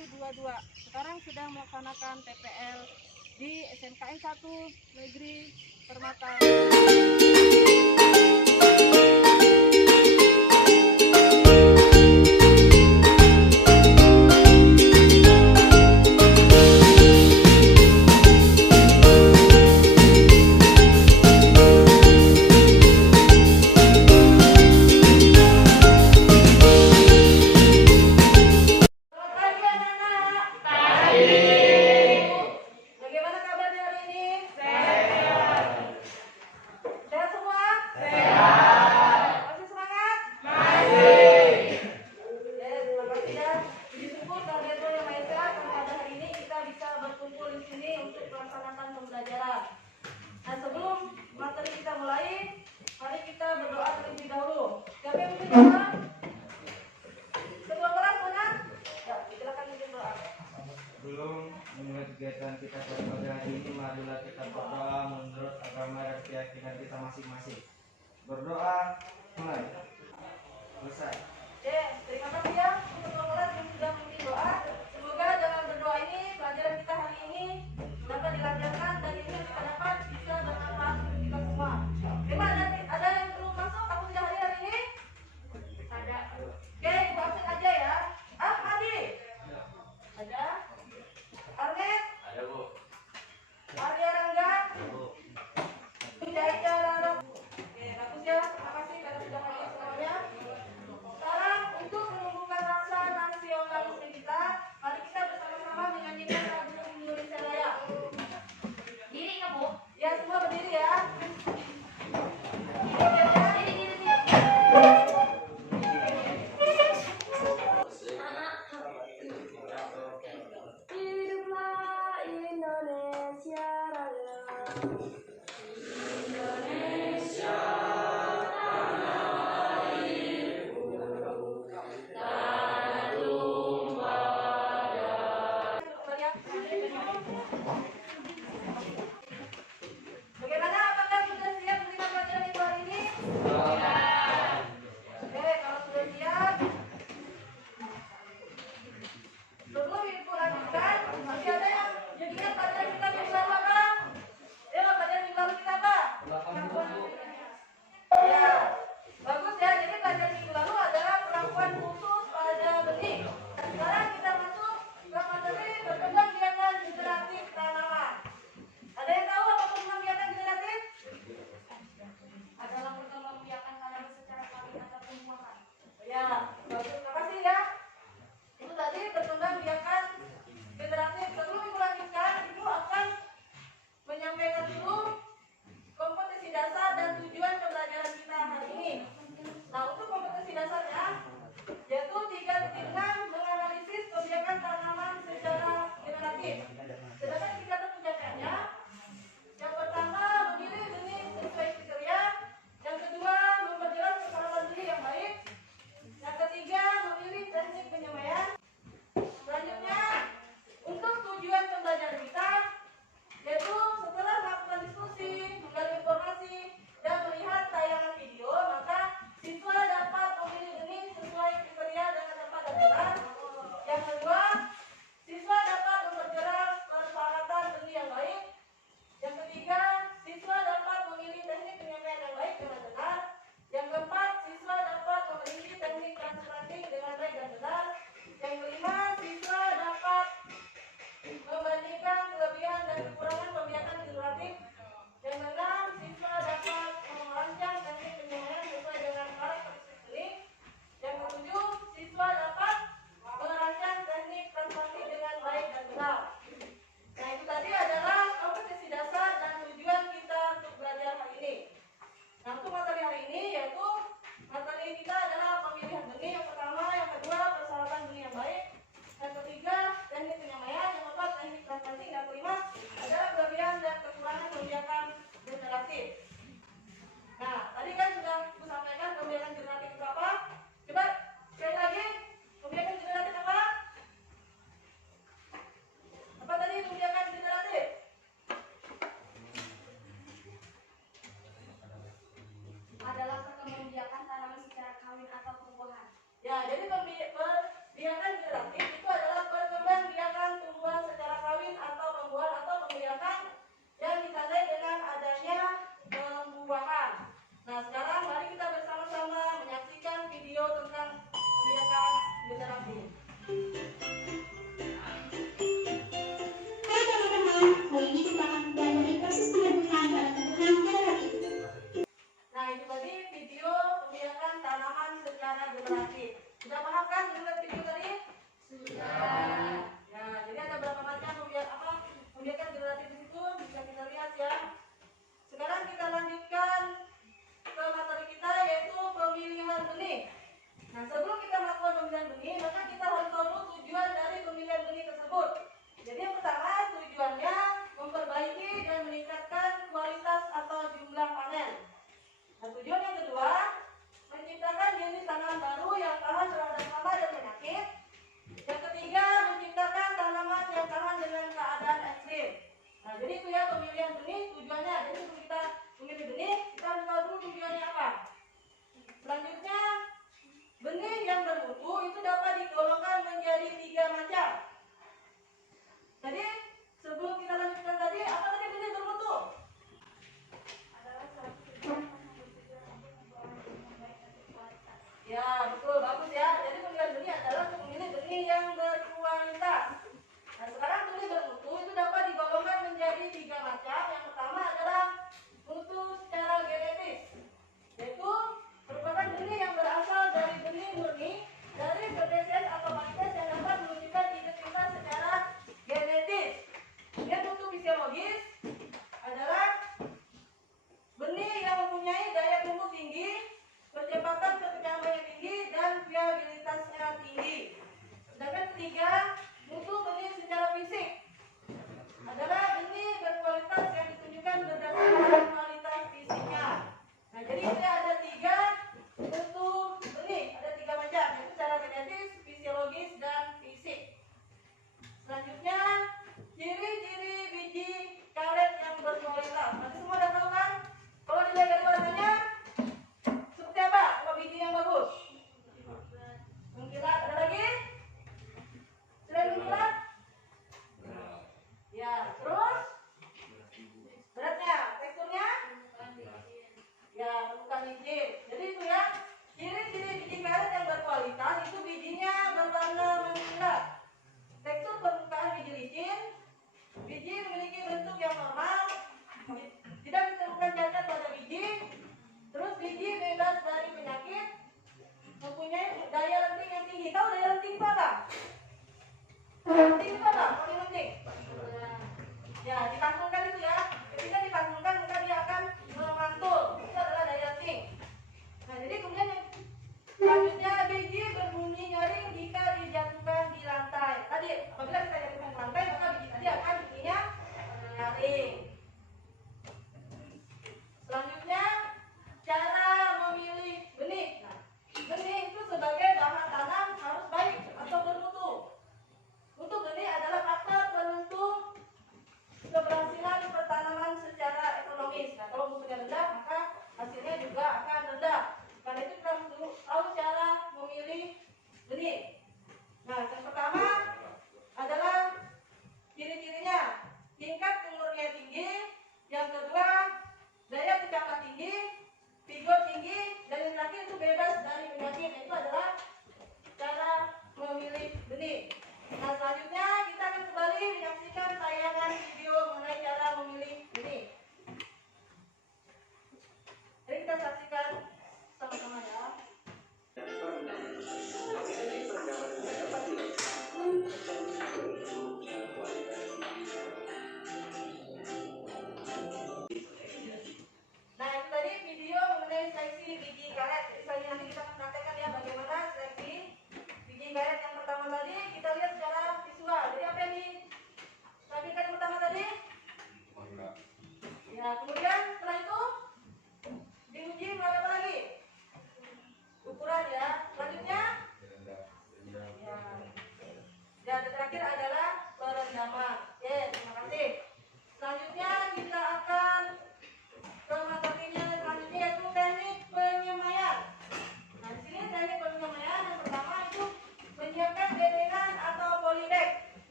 2022. Sekarang sedang melaksanakan TPL di SMKN 1 Negeri Permata. Nah, sebelum materi kita mulai, mari kita berdoa terlebih dahulu. Siapa yang berdoa? Kedua kelas mana? Ya, silakan berdoa. Sebelum memulai kegiatan kita pada hari ini, marilah kita berdoa menurut agama dan keyakinan kita masing-masing. Berdoa, mulai. Selesai. Oke, terima kasih ya untuk kedua kelas yang sudah memimpin doa. Semoga dengan berdoa ini pelajaran kita hari ini dapat dilancarkan dan ilmu yang kita dapat bisa bermanfaat untuk kita semua. Terima ada yang belum masuk? Aku sudah hadir hari ini? Ada. Oke, ibu absen aja ya. Adi? Ada. Arnet? Ada, Bu. Arya Rangga? Ada, Bu. Hidayah Rara. Oke, bagus ya. Terima kasih karena sudah hadir semuanya. Sekarang untuk menumbuhkan rasa nasionalisme kita, mari kita bersama-sama menyanyikan lagu Indonesia Raya. Diri kamu? Ya, semua berdiri ya. Hiduplah Indonesia Raya. Bagaimana? Apakah sudah siap menerima pelajaran ibu hari ini? Oke, kalau sudah siap, sebelum ibu lanjutkan, masih ada yang ingat pelajaran kita minggu lalu apa? Ya, pelajaran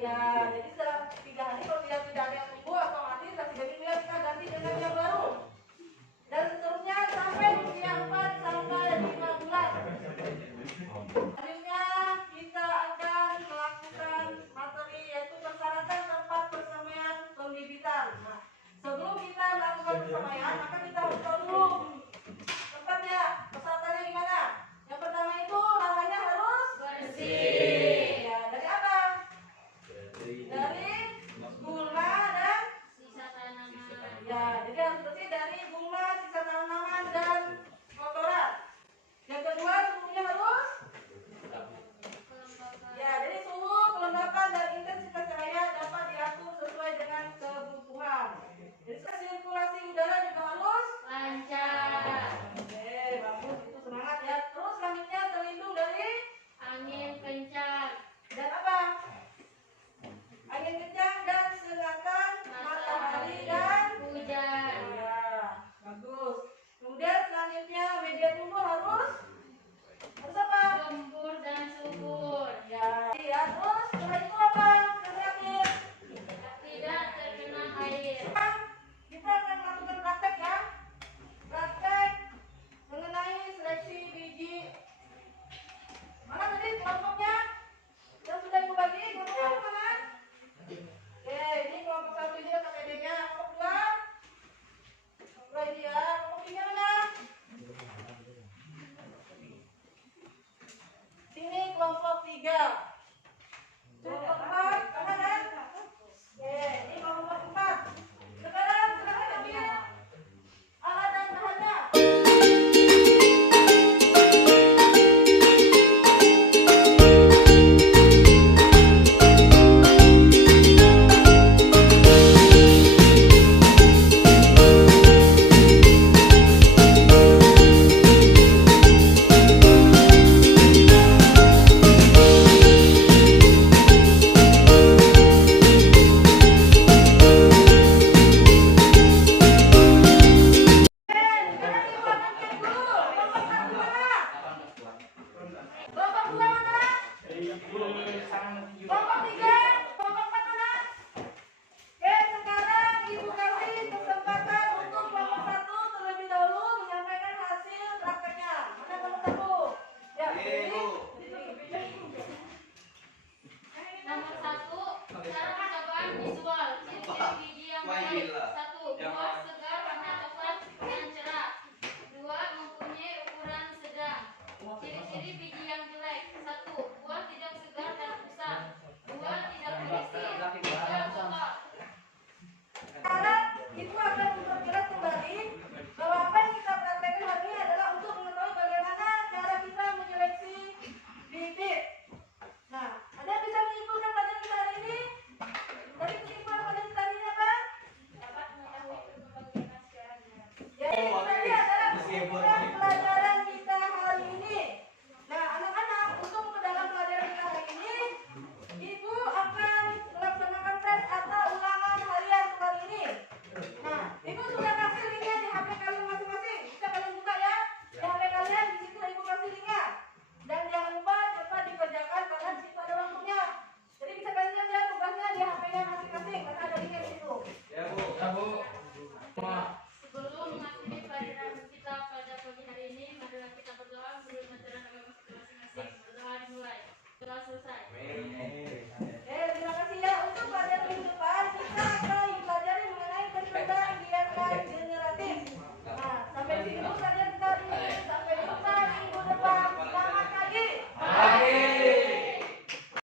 Ya, jadi setelah 3 hari kalau tidak ada yang tumbuh atau mati, setelah 3 minggu kita ganti dengan yang baru. Dan seterusnya sampai usia 4 sampai 5 bulan. Selanjutnya kita akan melakukan materi yaitu persyaratan tempat persemaian pembibitan. Nah, sebelum kita melakukan persemaian, maka kita harus tahu dulu tempatnya, persyaratannya gimana. Yang pertama itu lahannya harus bersih. Ya, dari apa? Dari gula dan sisa tanaman. ya, jadi harus bersih dari bunga, sisa tanaman dan kotoran. Yang kedua, suhunya harus ya, jadi suhu, kelembapan dan intensitas cahaya dapat diatur sesuai dengan kebutuhan. Jadi sirkulasi udara juga harus Lancar. oke, bagus, itu semangat ya. Terus selanjutnya terlindung dari Angin kencang. dan apa? Angin kencang dan sengatan matahari dan Hujan. ya, bagus. Kemudian selanjutnya media tumbuh harus apa? Gembur dan subur. Ya, iya. Terus setelah itu apa? Yang terakhir, Tidak terkena air. kita akan melakukan praktek ya. Praktek mengenai seleksi biji. Mana tadi kelompoknya? Yang sudah ibu bagi, kelompoknya mana? Oke, ini kelompok 1 ini KPD-nya. Kelompok 2? Kelompok 2 ini ya. Kelompok 3 mana? Sini kelompok 3. Kelompok 4 mana kan? Oke, ini kelompok 4. Sekarang silakan ambil alat dan bahannya. Sekarang ibu akan cek dulu. Kelompok 1 mana? Kelompok 2 mana? Kelompok 3? Kelompok 4 mana? Oke, sekarang ibu kasih kesempatan untuk kelompok 1 terlebih dahulu menyampaikan hasil prakteknya. Mana kelompok 1? Ya, ini. Nomor 1, cara percobaan visual. Ciri-ciri biji yang baik. 1. Buah